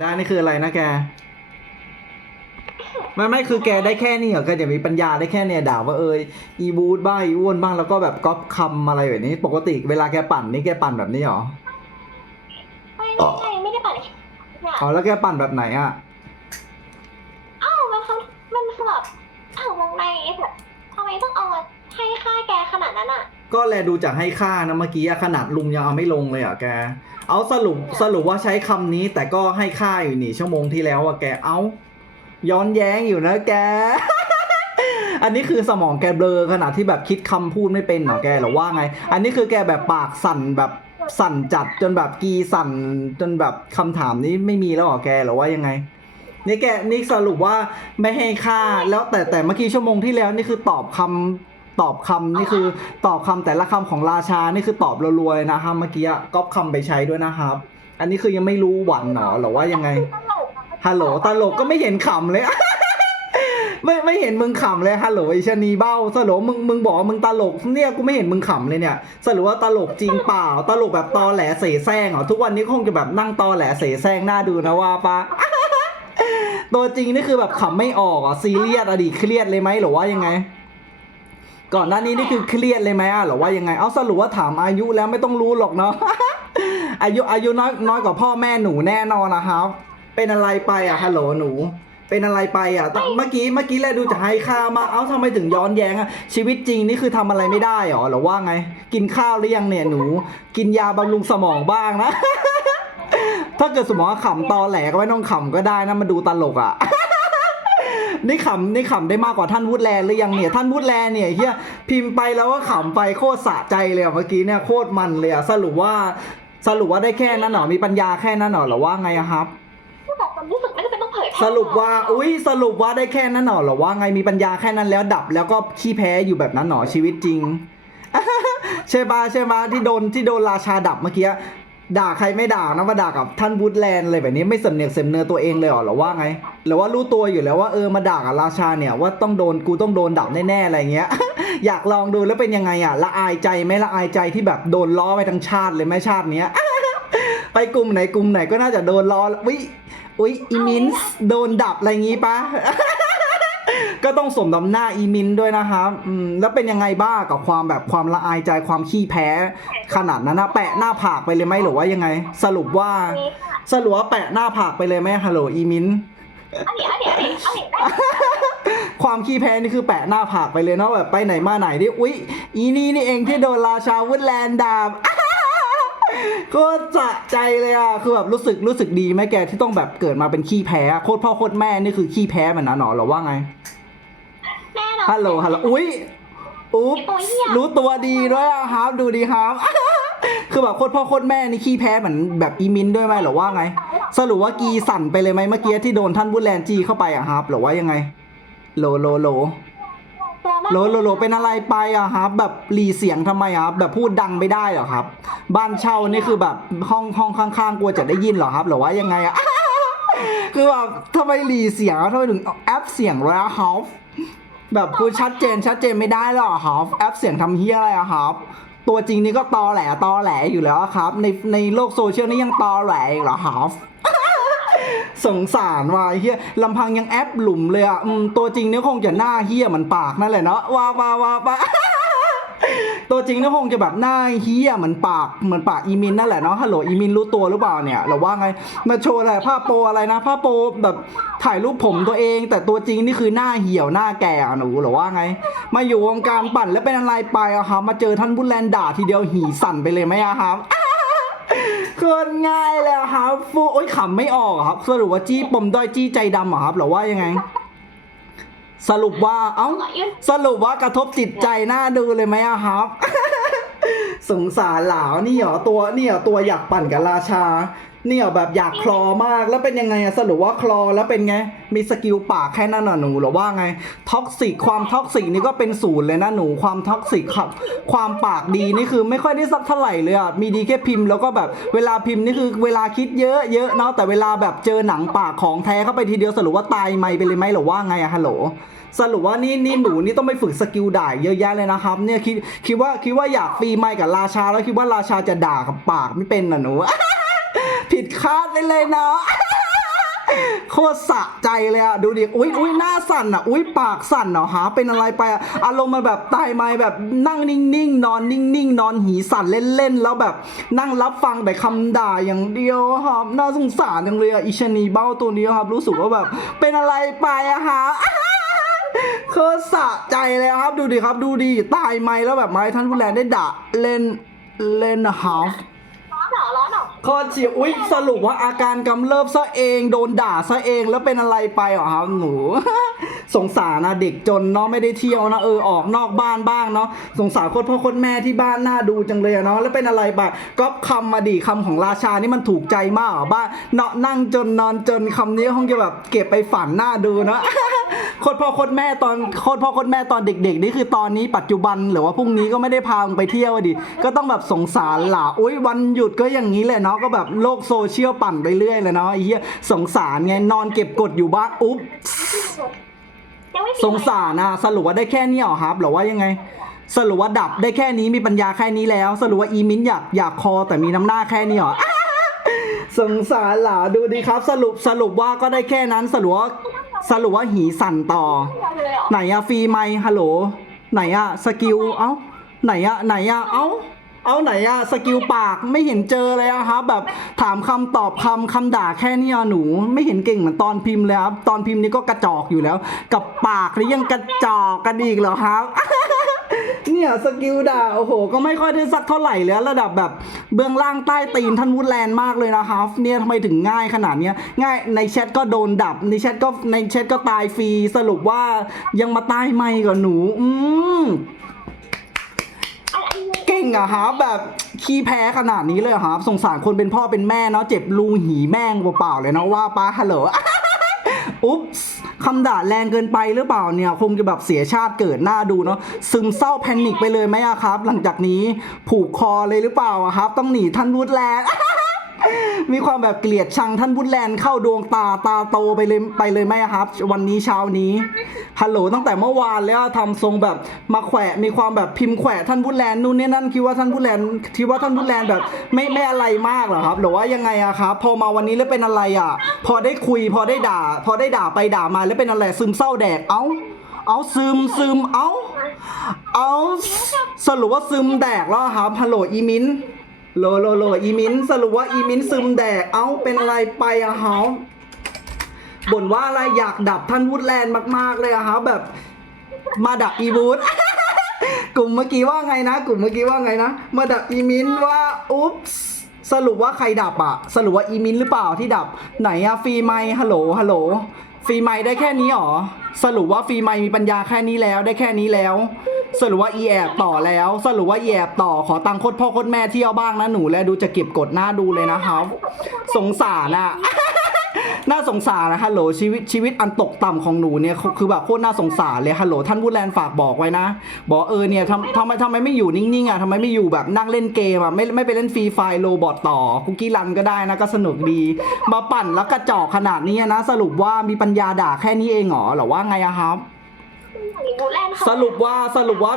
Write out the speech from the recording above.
ได้นี่คืออะไรนะแกไม่ไม่คือแกได้แค่นี้เหรอแกจะมีปัญญาได้แค่เนี่ยด่าว่าเอยอีบูดบ้างอีอ้วนบ้างแล้วก็แบบก๊อปคำอะไรแบบนี้ ปกติเวลาแกปั่นนี่แกปั่นแบบนี้เหรอไม่ไม่ใช่ไม่ได้ปั่นเนี่ยอ๋อแล้วแกปั่นแบบไหนอะอ้าวมันทำมันคือแบบอ้าววงในแบบทำไมต้องเอามาให้ค่าแกขนาดนั้นอะ ก็แลดูจากให้ค่านะเมื่อกี้อะขนาดลุงยังเอาไม่ลงเลยอะแก เอาสรุปสรุปว่าใช้คำนี้แต่ก็ให้ค่าอยู่นี่ ชั่วโมงที่แล้วอะแกเอาย้อนแย้งอยู่นะแก อันนี้คือสมองแกเบลอขนาดที่แบบคิดคำพูดไม่เป็นเหรอแกหรือว่าไง อันนี้คือแกแบบปากสั่นแบบสั่นจัดจนแบบกีสั่นจนแบบคำถามนี้ไม่มีแล้วเหรอแกหรือว่ายังไงนี่แกนี่สรุปว่าไม่ให้ค่าแล้วแต่แต่เมื่อกี้ชั่วโมงที่แล้วนี่คือตอบคำ ตอบคำนี่คือตอบคำแต่ละคำของราชานี่คือตอบรัวๆเลยนะครับเมื่อกี้อะก๊อปคำไปใช้ด้วยนะครับ อันนี้คือยังไม่รู้หวันหนอหรือว่ายังไงตลกอะฮัลโหลตลกก็ไม่เห็นขำเลย ไม่ไม่เห็นมึงขำเลยฮัลโหลไอชะนีเบ้าสรุปมึงมึงบอกว่ามึงตลกเนี่ยกูไม่เห็นมึงขำเลยเนี่ยสรุปว่าตลกจริงเปล่า ตลกแบบตอแหลเสแสร้งเหรอทุกวันนี้คงจะแบบนั่งตอแหลเสแสร้งหน้าดูนะว่าปะตัวจริงนี่คือแบบขำไม่ออกอะซีเรียสอะดีเครียดเลยไหมหรือว่ายังไง ก่อนหน้านี้นี่คือเครียดเลยไหมอะหรือว่ายังไง เอาสรุปว่าถามอายุแล้วไม่ต้องรู้หรอกเนาะ อายุอายุน้อยน้อยกว่าพ่อแม่หนูแน่นอนนะครับ เป็นอะไรไปอะฮัลโหลหนู เป็นอะไรไปอะแต่เมื่อกี้เมื่อกี้แลดูจะให้ค่ามาเอ้าทำไมถึงย้อนแย้งอะชีวิตจริงนี่คือทำอะไรไม่ได้หรอหรือว่าไง กินข้าวหรือยังเนี่ยหนู กินยาบำรุงสมองบ้างนะ ถ้าเกิดสมมติว่าขำตอแหลก็ไม่ต้องขำก็ได้นะมาดูตลกอะ นี่ขำนี่ขำได้มากกว่าท่านวูดแลนด์หรือยังเนี่ยท่านวูดแลนด์เนี่ยเฮียพิมพ์ไปแล้วว่าขำไปโคตรสะใจเลยอะเมื่อกี้เนี่ยโคตรมันเลยอะสรุปว่าสรุปว่าได้แค่นั้นเหรอมีปัญญาแค่นั้นเหรอหรือว่าไงอะครับผู้บอกความรู้สึกไม่จำเป็นต้องเผยแพร่สรุปว่า อุ้ยสรุปว่าได้แค่นั้นเหรอหรือว่าไงมีปัญญาแค่นั้นแล้วดับแล้วก็ขี้แพ้อยู่แบบนั้นเหรอชีวิตจริง ใช่ปะใช่ปะที่โดนที่โดนราชาดับเมื่อกี้ ด่าใครไม่ด่านะมาด่ากับท่านบูธแลนด์อะไรแบบนี้ไม่สำเนียกเสมเนื้อตัวเองเลยเหรอหรือว่าไงหรือว่ารู้ตัวอยู่แล้วว่าเออมาด่ากับราชาเนี่ยว่าต้องโดนกูต้องโดนดับแน่ๆอะไรเงี้ย อยากลองดูแล้วเป็นยังไงอะละอายใจไหมละอายใจที่แบบโดนล้อไปทั้งชาติเลยไหมชาติเนี้ยไปกลุ่มไหนกลุ่มไหนก็น่าจะโดนล้อวิอุ้ยอีมินส์โดนดับอะไรงี้ปะ ก็ต้องสมดำหน้าอีมินด้วยนะครับอืมแล้วเป็นยังไงบ้างกับความแบบความละอายใจความขี้แพ้ขนาดนั้นนะแปะหน้าผากไปเลยไหมหรือว่ายังไง สรุปว่าอันนี้ค่ะสรุปว่าแปะหน้าผากไปเลยไหมฮัลโหลอีมิน อันนี้อันนี้อันนี้อันนี้ได้ความขี้แพ้นี่คือแปะหน้าผากไปเลยเนาะแบบไปไหนมาไหนนี่อุ๊ย อีนี่นี่เองที่โดนราชาวุฒแลนด์ดาบ ก็สะใจเลยอะ คือแบบรู้สึกรู้สึกดีไหมแกที่ต้องแบบเกิดมาเป็นขี้แพ้โคตรพ่อโคตรแม่นี่คือขี้แพ้เหมือนนะหนอหรือว่าไงแน่นอน ฮัลโหลฮัลโหลอุ๊ยอุ๊บไอ้ตัวเหี้ยรู้ตัวดีด้วยอะครับดูดีครับคือแบบโคตรพ่อโคตรแม่นี่ขี้แพ้เหมือนแบบอีมินด้วยไหมหรือว่าไง สรุปว่ากีสั่นไปเลยไหมเมื่อกี้ที่โดนท่านบุญแลนด์จีเข้าไปอะครับหรือว่ายังไงโลโลโลตัวมากโลโลโลเป็นอะไรไปอะครับแบบรีเสียงทำไมอะครับแบบพูดดังไม่ได้เหรอครับ บ้านเช่านี่คือแบบห้องห้องข้างๆกลัวจะได้ยินเหรอครับ หรือว่ายังไงอะคือแบบทำไมรีเสียงอะทำไมถึงแอปเสียงแล้วฮอฟ แบบคือชัดเจนชัดเจนไม่ได้หรอฮอบแอปเสียงทำเฮียอะไรอะครับ ตัวจริงนี่ก็ตอแหลตอแหลอยู่แล้วครับ ในในโลกโซเชียลนี่ยังตอแหลอีกเหรอฮอบสงสารว่ะไอ้เฮียลำพังยังแอปหลุมเลยอะอืมตัวจริงเนี่ยคงจะหน้าเฮียเหมันปากนั่นแหละเนาะว้าว้าว้าปะ ตัวจริงเนี่ยคงจะแบบหน้าเฮียเหมือนปากเหมือนปากอีมินนั่นแหละเนาะฮัลโหลอีมินรู้ตัวหรือเปล่าเนี่ยหรือว่าไงมาโชว์อะไรผ้าโปอะไรนะผ้าโปแบบถ่ายรูปผมตัวเอง แต่ตัวจริงนี่คือหน้าเหี่ยวหน้าแก่หนูหรือว่าไง มาอยู่วงการปั่นแล้วเป็นอะไรไปอะครับมาเจอท่านบุญแลนด่าทีเดียวหีสั่นไปเลยไหมอะครับคนง่ายเลยครับฟูโอ้ยขำไม่ออกครับสรุปว่าจี้ปมด้อยจี้ใจดำเหรอครับหรือว่ายังไง สรุปว่า เอ้ายื่นสรุปว่ากระทบจิตใจน่าดูเลยไหมอะครับ สงสารหลาวนี่เหรอตัวนี่เหรอตัวอยากปั่นกับราชานี่ เหรอแบบอยากคลอมากแล้วเป็นยังไงอะสรุปว่าคลอแล้วเป็นไง มีสกิลปากแค่นั้นน่ะหนูหรือว่าไงท็อกซิกความท็อกซิกนี่ก็เป็นศูนย์เลยนะหนูความท็อกซิกครับความปากดีนี่คือไม่ค่อยได้สักเท่าไหร่เลยอะมีดีแค่พิมพ์แล้วก็แบบเวลาพิมพ์นี่คือเวลาคิดเยอะเยอะเนาะแต่เวลาแบบเจอหนังปากของแท้เข้าไปทีเดียวสรุปว่าตายไม่ไปเลยไหมหรือว่าไงอะฮัลโหลสรุปว่านี่นี่หนูนี่ต้องไปฝึกสกิลด่าเยอะแยะเลยนะครับเนี่ยคิดคิดว่าคิดว่าอยากฟรีไมค์กับราชาแล้วคิดว่าราชาจะด่ากับปากไม่เป็นน่ะหนู ผิดคาดไปเลยเนาะโคตรสะใจเลยอะดูดิ อุ้ยอุ้ยหน้าสั่นอะอุ้ยปากสั่นเหรอฮะเป็นอะไรไปอะอารมณ์มาแบบตายไม้แบบนั่งนิ่งๆ นอนนิ่งๆ นอนหีสั่นเล่นๆ แล้วแบบนั่งรับฟังแต่คำด่าอย่างเดียวครับน่าสงสารจังเลยอะอิชนีเบ้าตัวนี้ครับ รู้สึกว่าแบบเป็นอะไรไปอะฮะโคตรสะใจเลยครับ ดูดิครับ ดูดิตายไม้แล้วแบบไม้ท่านผู้แลได้ด่าเล่นเล่นฮาฟร้อนเหรอ ข้อเหรอโคตรเฉียวอุ้ยสรุปว่าอาการกำเริบซะเอง โดนด่าซะเองแล้วเป็นอะไรไปเหรอครับหนู สงสารนะเด็กจนเนาะไม่ได้เที่ยวนะเออออกนอกบ้านบ้างเนาะสงสารคตรพ่อคตรแม่ที่บ้านน่าดูจังเลยเนาะแล้วเป็นอะไรไปก๊อปคำมาดิคำของราชานี่มันถูกใจมากบ้านเนาะนั่งจนนอนจนคำนี้คงจะแบบเก็บไปฝันหน้าดูเนาะโคตรพ่อโคตรแม่ตอนโคตรพ่อโคตรแม่ตอนเด็ก ๆ นี่คือตอนนี้ปัจจุบันหรือว่าพรุ่งนี้ก็ไม่ได้พาไปเที่ยวดิก็ต้องแบบสงสารหล่ะอุ้ยวันหยุดก็อย่างนี้แหละเนาะก็แบบโลกโซเชียลปั่นไปเรื่อยเลยเนาะไอ้เหี้ยสงสารไงนอนเก็บกดอยู่บ้านอุ๊บ ยังไม่สงสารนะสรุปว่าได้แค่นี้เหรอครับหรือว่ายังไง สรุปว่าดับได้แค่นี้มีปัญญาแค่นี้แล้ว สรุปว่าอีมิ้นอยากอยากคอแต่มีน้ำหน้าแค่นี้เหรอสงสารหล่ะดูดิครับ สรุปสรุปว่าก็ได้แค่นั้นสรุปว่าสรุปว่าหีสั่นต่อเลยเหรอ ไหนอะฟรีไมค์ฮัลโหล ไหนอะสกิลเอ้าไหนอะไหนอะเอ้า เอาไหนอะสกิลปากไม่เห็นเจอเลยอะครับแบบถามคำตอบคำคำด่าแค่เนี้ยหนู ไม่เห็นเก่งเหมือนตอนพิมพ์เลยครับ ตอนพิมพ์นี่ก็กระจอกอยู่แล้ว กับปากนี่ยังกระจอกกันอีกเหรอครับ เนี่ยสกิลด่าโอ้โห ก็ไม่ค่อยได้สักเท่าไหร่แล้วระดับแบบเบื้องล่างใต้ตีนท่านวูดแลนด์มากเลยนะครับ เนี่ยทำไมถึงง่ายขนาดเนี้ยง่ายในแชทก็โดนดับ ในแชทก็ในแชทก็ตายฟรีสรุปว่ายังมาตายไม่กับหนู อืม อะครับแบบขี้แพ้ขนาดนี้เลยเหรอครับ สงสารคนเป็นพ่อเป็นแม่เนาะเจ็บรูหีแม่งเปล่าๆเลยเนาะว่าป้าฮัลโหลอุ๊บคำด่าแรงเกินไปหรือเปล่าเนี่ยคงจะแบบเสียชาติเกิดหน้าดูเนาะซึมเศร้าแพนิคไปเลยไหมอะครับ หลังจากนี้ผูกคอเลยหรือเปล่าอะครับ ต้องหนีท่านวูดแลนด์ มีความแบบเกลียดชังท่านวุฒแลนด์เข้าดวงตาตาโตไปเลยไปเลยไหมครับ วันนี้เช้านี้ฮัลโหลตั้งแต่เมื่อวานแล้วทำทรงแบบมาแขวะมีความแบบพิมพ์แขวะท่านวุฒแลนด์นู่นนี่นั่นคิดว่าท่านวุฒแลนด์คิดว่าท่านวุฒแลนด์แบบ ไม่ไม่อะไรมากเหรอครับ หรือว่ายังไงอะครับ พอมาวันนี้แล้วเป็นอะไรอะพอได้คุยพอได้ด่า พอได้ด่าไปด่ามาแล้วเป็นอะไรซึมเศร้าแดกเอ้าเอาซึมซึมเอ้าเอาสรุปว่าซึมแดกแล้วครับฮัลโหลอีมิน โลโลโลอีมินสรุปว่าอีมินซึมแดก เอ้าเป็นอะไรไปอะฮะบ่นว่าอะไรอยากดับท่านวูดแลนด์มากๆเลยอะครับแบบมาดับอีวูดกลุ่มเมื่อกี้ว่าไงนะ กลุ่มเมื่อกี้ว่าไงนะ มาดับอีมินว่าอุ๊บส์สรุปว่าใครดับอะสรุปว่าอีมินหรือเปล่าที่ดับ ไหนอะฟรีไมค์ฮัลโหลฮัลโหลฟรีไมค์ได้แค่นี้หรอสรุปว่าฟรีไมค์มีปัญญาแค่นี้แล้วได้แค่นี้แล้ว สรุปว่าอีแอบต่อแล้ว สรุปว่าแอบต่อขอตังค์โคตรพ่อโคตรแม่เที่ยวบ้างนะหนูแล้วดูจะเก็บกดหน้าดูเลยนะครับ สงสารอะน่าสงสารนะฮัลโหลชีวิตชีวิตอันตกต่ำของหนูเนี่ยคือแบบโคตรน่าสงสารเลยฮัลโหลท่านวูแลนฝากบอกไว้นะ บอกเออเนี่ยทำทำไมทำไมไม่อยู่นิ่งๆอะทำไมไม่อยู่แบบนั่งเล่นเกมอะไม่ไม่ไปเล่นฟรีไฟโรบอทต่อคุกกี้รันก็ได้นะก็สนุกดี มาปั่นแล้วกระจอกขนาดนี้นะ สรุปว่ามีปัญญาด่าแค่นี้เองเหรอหรือว่าไงอะครับ บูแลนด์เขาสรุปว่าสรุปว่า